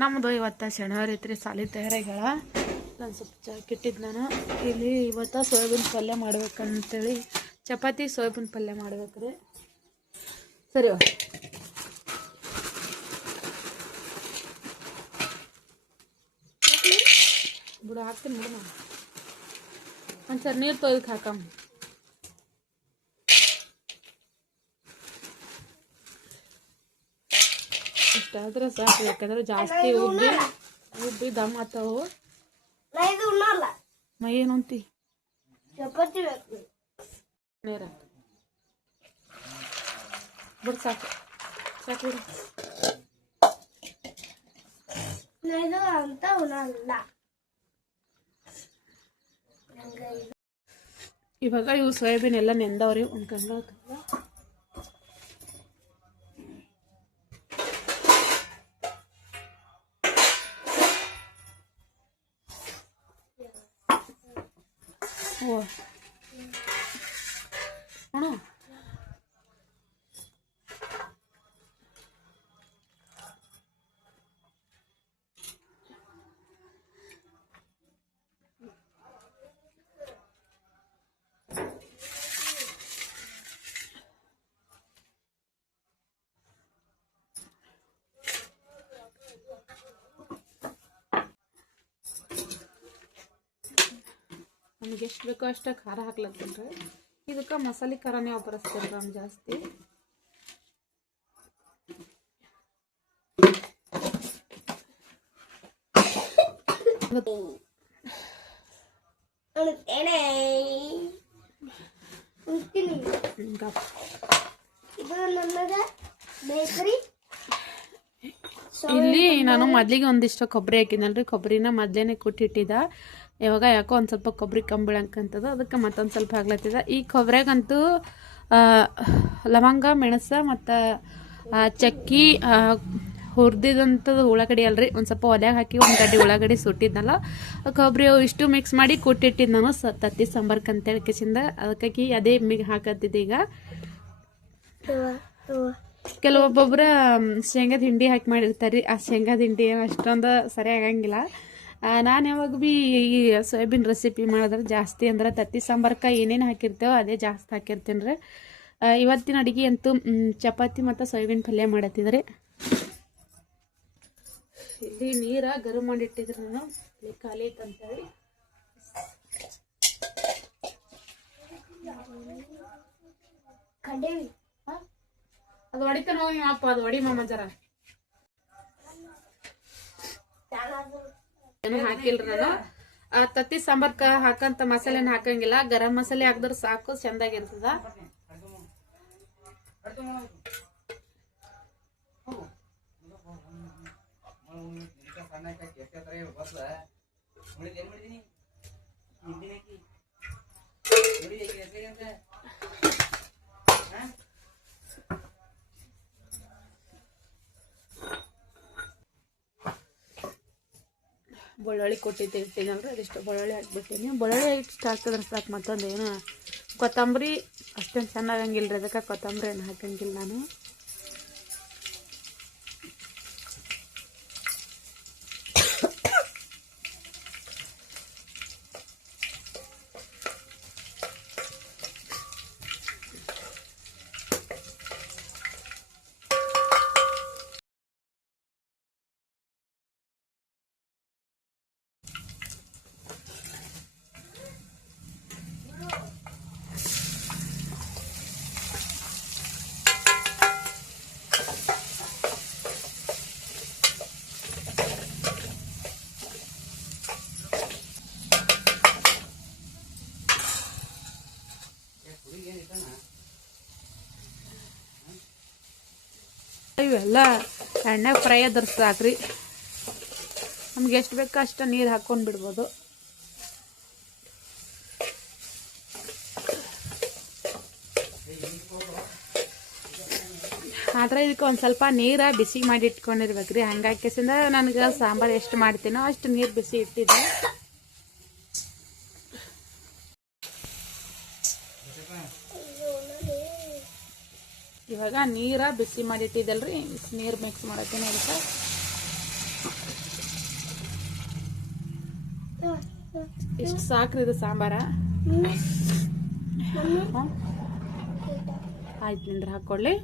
ನಮ್ಮದು ಇವತ್ತು ಶನಿವಾರ ಐತ್ರಿ ಸಾಲಿ ತಯಾರಾಗ್ಯಾಳ. ನಾನು ಸ್ವಲ್ಪ ಚಾಕಿಟ್ಟಿದ್ದು ನಾನು ಇಲ್ಲಿ ಇವತ್ತು ಸೋಯಾಬೀನ್ ಪಲ್ಯ ಮಾಡ್ಬೇಕಂತೇಳಿ ಚಪಾತಿ ಸೋಯಾಬೀನ್ ಪಲ್ಯ ಮಾಡ್ಬೇಕ್ರಿ. ಸರಿ ಬಿಡು ಹಾಕ್ತೀನಿ ಬಿಡು. ನಾನು ಒಂದ್ಸರಿ ನೀರು ತೊಯ್ದಕ್ಕೆ ಹಾಕಮ್ಮ. ಇಷ್ಟಾದ್ರೆ ಸಾಕು, ಯಾಕಂದ್ರೆ ಜಾಸ್ತಿ ಉಬ್ಬಿ ದಮ್ ಆತಾವು. ಮೈ ಏನು ಅಂತಿ ನೀರ ಬಿಡು ಸಾಕು ಸಾಕು ಬಿಡು. ಇವಾಗ ಇವು ಸೋಯಾಬೀನ್ ಎಲ್ಲ ನೆಂದವ್ರಿ ಉಣ್ಕಂಗ. ಓ ಅಣ್ಣ ನಮ್ಗೆ ಎಷ್ಟು ಬೇಕೋ ಅಷ್ಟು ಖಾರ ಹಾಕ್ಲತ್ತೇನ್ರಿ. ಇದಕ್ಕೆ ಮಸಾಲೆ ಖಾರನೇ ವಾಪರಿಸ್ತೇನೆ ನಾನು ಜಾಸ್ತಿ. ಇಲ್ಲಿ ನಾನು ಮೊದ್ಲಿಗೆ ಒಂದಿಷ್ಟು ಕೊಬ್ಬರಿ ಹಾಕಿದ್ನಲ್ರಿ, ಕೊಬ್ಬರಿನ ಮೊದ್ಲೇನೆ ಕುಟ್ಟಿಟ್ಟಿದ್ದ. ಇವಾಗ ಯಾಕೋ ಒಂದು ಸ್ವಲ್ಪ ಕೊಬ್ಬರಿ ಕಂಬಿಳಂಕಂತದ, ಅದಕ್ಕೆ ಮತ್ತೊಂದು ಸ್ವಲ್ಪ ಆಗ್ಲತ್ತಿದ. ಈ ಕೊಬ್ಬರಿಗಂತೂ ಲವಂಗ, ಮೆಣಸ ಮತ್ತು ಚಕ್ಕಿ ಹುರಿದಿದಂಥದ್ದು ಉಳ್ಳಾಗಡ್ಡಿ ಅಲ್ರಿ, ಒಂದು ಸ್ವಲ್ಪ ಒಲೆಯಾಗ ಹಾಕಿ ಒಂದು ಗಡ್ಡೆ ಉಳ್ಳಾಗಡ್ಡಿ ಸುಟ್ಟಿದ್ನಲ್ಲ, ಕೊಬ್ಬರಿ ಇಷ್ಟು ಮಿಕ್ಸ್ ಮಾಡಿ ಕುಟ್ಟಿಟ್ಟಿದ್ದು ನಾನು ತತ್ತಿ ಸಾಂಬಾರ್ಗೆ ಅಂತೇಳಿ ಕಿಸಿಂದ. ಅದಕ್ಕಾಗಿ ಅದೇ ಹಾಕತ್ತಿದ್ದೆ. ಈಗ ಕೆಲವೊಬ್ಬೊಬ್ಬರ ಶೇಂಗಾದ ಹಿಂಡಿ ಹಾಕಿ ಮಾಡಿರ್ತಾರೆ. ಆ ಶೇಂಗಾದ ಹಿಂಡಿ ಅಷ್ಟೊಂದು ಸರಿ ಆಗಂಗಿಲ್ಲ. ನಾನು ಯಾವಾಗ ಭೀ ಈ ಸೋಯಾಬೀನ್ ರೆಸಿಪಿ ಮಾಡಿದ್ರೆ ಜಾಸ್ತಿ ಅಂದ್ರೆ ತತ್ತಿ ಸಾಂಬಾರ್ಗೆ ಏನೇನು ಹಾಕಿರ್ತೇವೋ ಅದೇ ಜಾಸ್ತಿ ಹಾಕಿರ್ತೀನಿ ರೀ. ಇವತ್ತಿನ ಅಡುಗೆ ಅಂತೂ ಚಪಾತಿ ಮತ್ತು ಸೋಯಾಬೀನ್ ಪಲ್ಯ ಮಾಡತ್ತಿದ್ರಿ. ಇಲ್ಲಿ ನೀರ ಗರಂ ಮಾಡಿಟ್ಟಿದ್ರಿ ನಾನು, ಇಲ್ಲಿ ಖಾಲಿ ಐತಂತೇಳಿ. ಅದು ಹೊಡಿತಾನ ಹೋಗಿ ಅಪ್ಪ, ಅದು ಹೊಡಿ ಮಾಮ ಜರ. ಏನು ಹಾಕಿಲ್ರಿ ನಾನು. ತತ್ತಿ ಸಾಂಬಾರ್ಕ ಹಾಕಂತ ಮಸಾಲೆನ ಹಾಕಂಗಿಲ್ಲ, ಗರಂ ಮಸಾಲೆ ಹಾಕಿದ್ರೆ ಸಾಕು, ಚಂದಾಗಿರ್ತದ. ಬೆಳ್ಳುಳ್ಳಿ ಕೊಟ್ಟಿರ್ತೀನಲ್ರಿ, ಅದಿಷ್ಟು ಬೆಳ್ಳುಳ್ಳಿ ಹಾಕ್ಬಿಡ್ತೀನಿ. ಬೆಳ್ಳುಳ್ಳಿ ಇಷ್ಟು ಹಾಕಿದ್ರೆ ಸಾಕು, ಮತ್ತೊಂದು ಏನು ಕೊತ್ತಂಬರಿ ಅಷ್ಟೇನು ಚೆನ್ನಾಗಂಗಿಲ್ಲ ರೀ, ಅದಕ್ಕೆ ಕೊತ್ತಂಬರಿ ಏನು ಹಾಕಂಗಿಲ್ಲ ನಾನು. ಇವೆಲ್ಲ ಎಣ್ಣೆ ಫ್ರೈ ಅದ್ರ ಸಾಕ್ರಿ. ನಮ್ಗೆ ಎಷ್ಟು ಬೇಕೋ ಅಷ್ಟು ನೀರು ಹಾಕ್ಕೊಂಡು ಬಿಡ್ಬೋದು. ಆದ್ರೆ ಇದಕ್ಕೆ ಒಂದು ಸ್ವಲ್ಪ ನೀರು ಬಿಸಿ ಮಾಡಿ ಇಟ್ಕೊಂಡಿರ್ಬೇಕ್ರಿ. ಹಂಗಾಕಿಸಿಂದ ನನಗೆ ಸಾಂಬಾರು ಎಷ್ಟು ಮಾಡ್ತೀನೋ ಅಷ್ಟು ನೀರು ಬಿಸಿ ಇಟ್ಟಿದ್ದೆ. ಇವಾಗ ನೀರ ಬಿಸಿ ಮಾಡಿಟ್ಟಿದ್ದಲ್ರಿ, ನೀರು ಮಿಕ್ಸ್ ಮಾಡತ್ತೀನಿ ಅದಕ್ಕೆ. ಇಷ್ಟು ಸಾಕ್ರಿ ಇದು ಸಾಂಬಾರ. ಆಯ್ತು ನಿಂದ್ರೆ ಹಾಕ್ಕೊಳ್ಳಿ.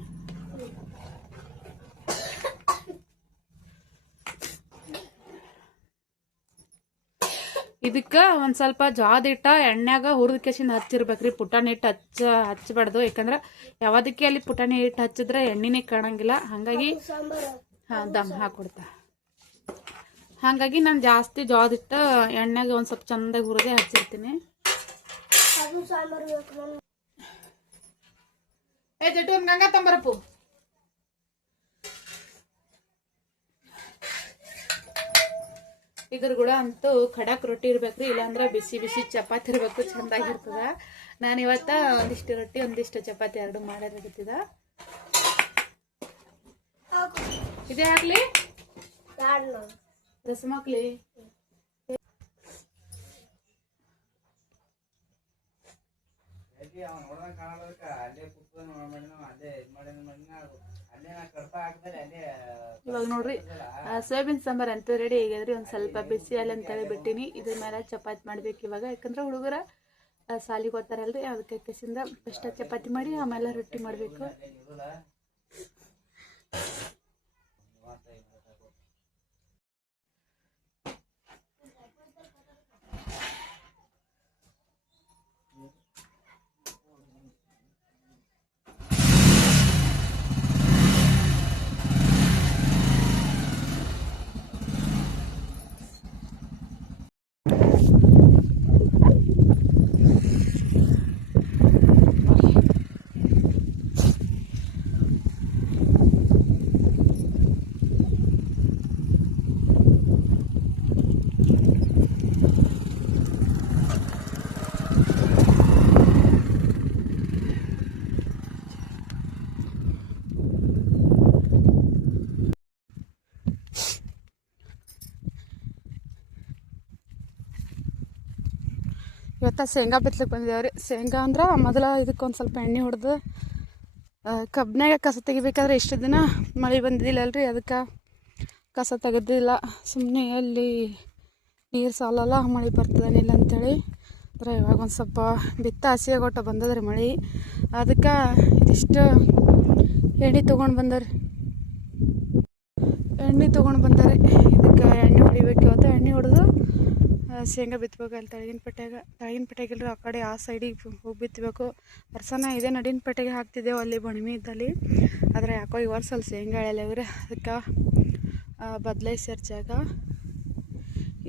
ಇದಕ್ಕೆ ಒಂದು ಸ್ವಲ್ಪ ಜೋಳದ ಹಿಟ್ಟ ಎಣ್ಣೆಗ ಹುರಿದ ಕೆಸಿಂದ ಹಚ್ಚಿರ್ಬೇಕ್ರಿ. ಪುಟಾಣಿ ಹಿಟ್ಟು ಹಚ್ಚಬಾರ್ದು, ಯಾಕಂದ್ರೆ ಯಾವದಕ್ಕೆ ಅಲ್ಲಿ ಪುಟಾಣಿ ಹಿಟ್ಟು ಹಚ್ಚಿದ್ರೆ ಎಣ್ಣೆನೇ ಕಾಣಂಗಿಲ್ಲ. ಹಾಗಾಗಿ ದಮ್ ಹಾಕೊಡ್ತಾ. ಹಾಗಾಗಿ ನಾನು ಜಾಸ್ತಿ ಜೋಳದ ಹಿಟ್ಟು ಎಣ್ಣೆಗೆ ಒಂದು ಸ್ವಲ್ಪ ಚಂದಾಗಿ ಹುರಿದೇ ಹಚ್ಚಿರ್ತೀನಿ. ಜಟ್ಟು ಒಂದು ಗಂಗಾ ತಂಬರಪ್ಪು. ಇದ್ರ ಕೂಡ ಅಂತೂ ಖಡಕ್ ರೊಟ್ಟಿ ಇರ್ಬೇಕ್ರಿ, ಇಲ್ಲಾಂದ್ರೆ ಬಿಸಿ ಬಿಸಿ ಚಪಾತಿ ಇರ್ಬೇಕು, ಚಂದಾಗಿರ್ತದ. ನಾನು ಇವತ್ತ ಒಂದಿಷ್ಟು ರೊಟ್ಟಿ ಒಂದಿಷ್ಟು ಚಪಾತಿ ಎರಡು ಮಾಡಿರ್ತಿದ. ಇದೇ ಹಾಕ್ಲಿ ರಸಮ್ ಹಾಕ್ಲಿ. ಇವಾಗ ನೋಡ್ರಿ ಸೋಯಾಬೀನ್ ಸಾಂಬಾರ್ ಅಂತೂ ರೆಡಿ ಆಗಿದ್ರಿ. ಒಂದು ಸ್ವಲ್ಪ ಬಿಸಿ ಅಲ್ಲಿ ಅಂತೇಳಿ ಬಿಟ್ಟಿನಿ. ಇದ್ರ ಮೇಲೆ ಚಪಾತಿ ಮಾಡ್ಬೇಕು ಇವಾಗ, ಯಾಕಂದ್ರೆ ಹುಡುಗರ ಸಾಲಿಗೆ ಹೋಗ್ತಾರಲ್ರಿ, ಅದಕ್ಕೆ ಕೆಸಿಂದ ಫಸ್ಟ್ ಚಪಾತಿ ಮಾಡಿ ಆಮೇಲೆ ರೊಟ್ಟಿ ಮಾಡಬೇಕು. ಇವತ್ತು ಶೇಂಗಾ ಬಿತ್ಲಿಕ್ಕೆ ಬಂದಿದ್ದೇವ್ರಿ. ಶೇಂಗಾ ಅಂದ್ರೆ ಮೊದಲ ಇದಕ್ಕೊಂದು ಸ್ವಲ್ಪ ಎಣ್ಣೆ ಹೊಡೆದು ಕಬ್ಬಿನಾಗ ಕಸ ತೆಗಿಬೇಕಾದ್ರೆ ಇಷ್ಟು ದಿನ ಮಳೆ ಬಂದಿದ್ದಿಲ್ಲಲ್ರಿ, ಅದಕ್ಕೆ ಕಸ ತೆಗೆದಿಲ್ಲ. ಸುಮ್ಮನೆ ಅಲ್ಲಿ ನೀರು ಸಾಲಲ್ಲ, ಮಳೆ ಬರ್ತದೇನಿಲ್ಲ ಅಂಥೇಳಿ ಅಂದ್ರೆ ಇವಾಗ ಒಂದು ಸ್ವಲ್ಪ ಬಿತ್ತ ಹಸಿಯಾಗೊಟ್ಟ ಬಂದದ್ರಿ ಮಳೆ. ಅದಕ್ಕೆ ಇದಿಷ್ಟು ಎಣ್ಣೆ ತೊಗೊಂಡು ಬಂದರಿ. ಇದಕ್ಕೆ ಎಣ್ಣೆ ಹೊಡಿಬೇಕು. ಇವತ್ತು ಎಣ್ಣೆ ಹೊಡೆದು ಶೇಂಗಾ ಬಿತ್ತಬೇಕು. ಅಲ್ಲಿ ತಳಗಿನ ಪೆಟ್ಟೆಗಿಲ್ರಿ, ಆ ಕಡೆ ಆ ಸೈಡಿಗೆ ಹೋಗಿ ಬಿತ್ತಬೇಕು. ವರ್ಷನ ಇದೇ ನಡಿನ ಪೆಟ್ಟೆಗೆ ಹಾಕ್ತಿದ್ದೆವು ಅಲ್ಲಿ ಬಣಿಮೆ ಇದ್ದಲ್ಲಿ. ಆದರೆ ಯಾಕೋ ಈ ವರ್ಷ ಅಲ್ಲಿ ಶೇಂಗಾ ಎಳೆಯವ್ರಿ, ಅದಕ್ಕೆ ಬದಲಾಯಿಸ್ಯಾರ ಜಾಗ.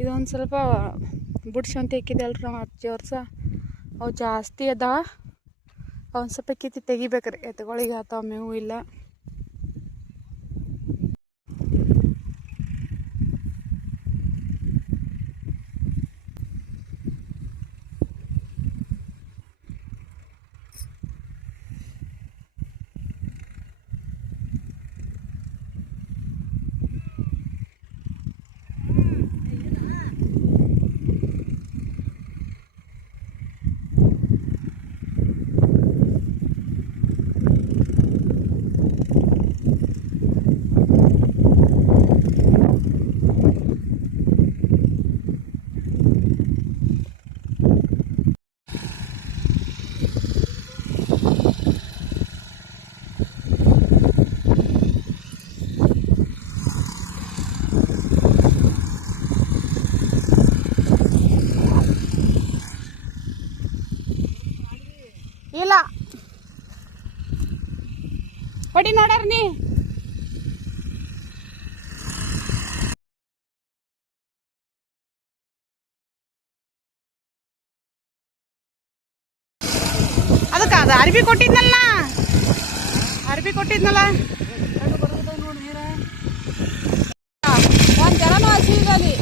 ಇದೊಂದು ಸ್ವಲ್ಪ ಬುಡ್ ಶಂತಿ ಹಾಕಿದೆ ಅಲ್ರಿ ನಾವು ಹಚ್ಚಿ ವರ್ಷ, ಅವು ಜಾಸ್ತಿ ಅದ. ಒಂದು ಸ್ವಲ್ಪ ಕಿತ್ತಿ ತೆಗಿಬೇಕ್ರಿ, ಎತ್ತುಗಳಿಗೆ ಆತಾವ ಮೇವು ಇಲ್ಲ. ಇಲ್ಲ ಹೊಡಿ ನೋಡ್ರಿ ನೀ. ಅದಕ್ಕೆ ಅದು ಅರ್ಬಿ ಕೊಟ್ಟಿದ್ನಲ್ಲ ಒಂದು ಜರನೂ ಹಸಿದಲ್ಲಿ.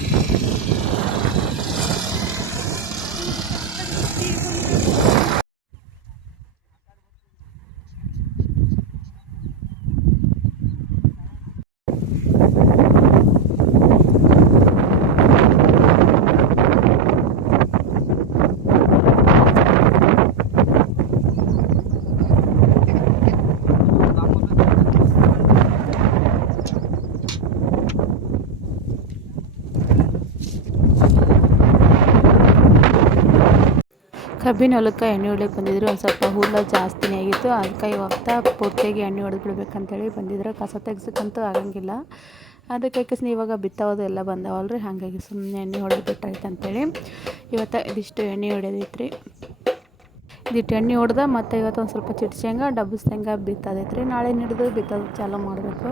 ಕಬ್ಬಿನ ಹೊಲಕ್ಕೆ ಎಣ್ಣೆ ಹೊಡ್ಲಿಕ್ಕೆ ಬಂದಿದ್ರು. ಒಂದು ಸ್ವಲ್ಪ ಹುಲ್ಲು ಜಾಸ್ತಿನೇ ಆಗಿತ್ತು, ಅದಕ್ಕೆ ಇವಾಗ ಪೂರ್ತಿಯಾಗಿ ಎಣ್ಣೆ ಹೊಡೆದು ಬಿಡ್ಬೇಕಂತೇಳಿ ಬಂದಿದ್ರು. ಕಸ ತೆಗ್ಸಕ್ಕಂತೂ ಆಗಂಗಿಲ್ಲ, ಅದಕ್ಕೆ ಇವಾಗ ಬಿತ್ತೋದು ಎಲ್ಲ ಬಂದವಲ್ರಿ, ಹಾಗಾಗಿ ಸುಮ್ಮನೆ ಎಣ್ಣೆ ಹೊಡೆದು ಬಿಟ್ಟಾಯ್ತು ಅಂತೇಳಿ ಇವತ್ತು ಇದಿಷ್ಟು ಎಣ್ಣೆ ಹೊಡೆದೈತ್ರಿ. ಇದಿಟ್ಟು ಎಣ್ಣೆ ಹೊಡೆದ ಮತ್ತು ಇವತ್ತು ಒಂದು ಸ್ವಲ್ಪ ಚಿಟ್ ಶೇಂಗಾ ಡಬ್ಬು ಶೇಂಗಾ ಬಿತ್ತೋದೈತ್ರಿ. ನಾಳೆ ಹಿಡಿದು ಬಿತ್ತೋದು ಚಾಲೂ ಮಾಡಬೇಕು.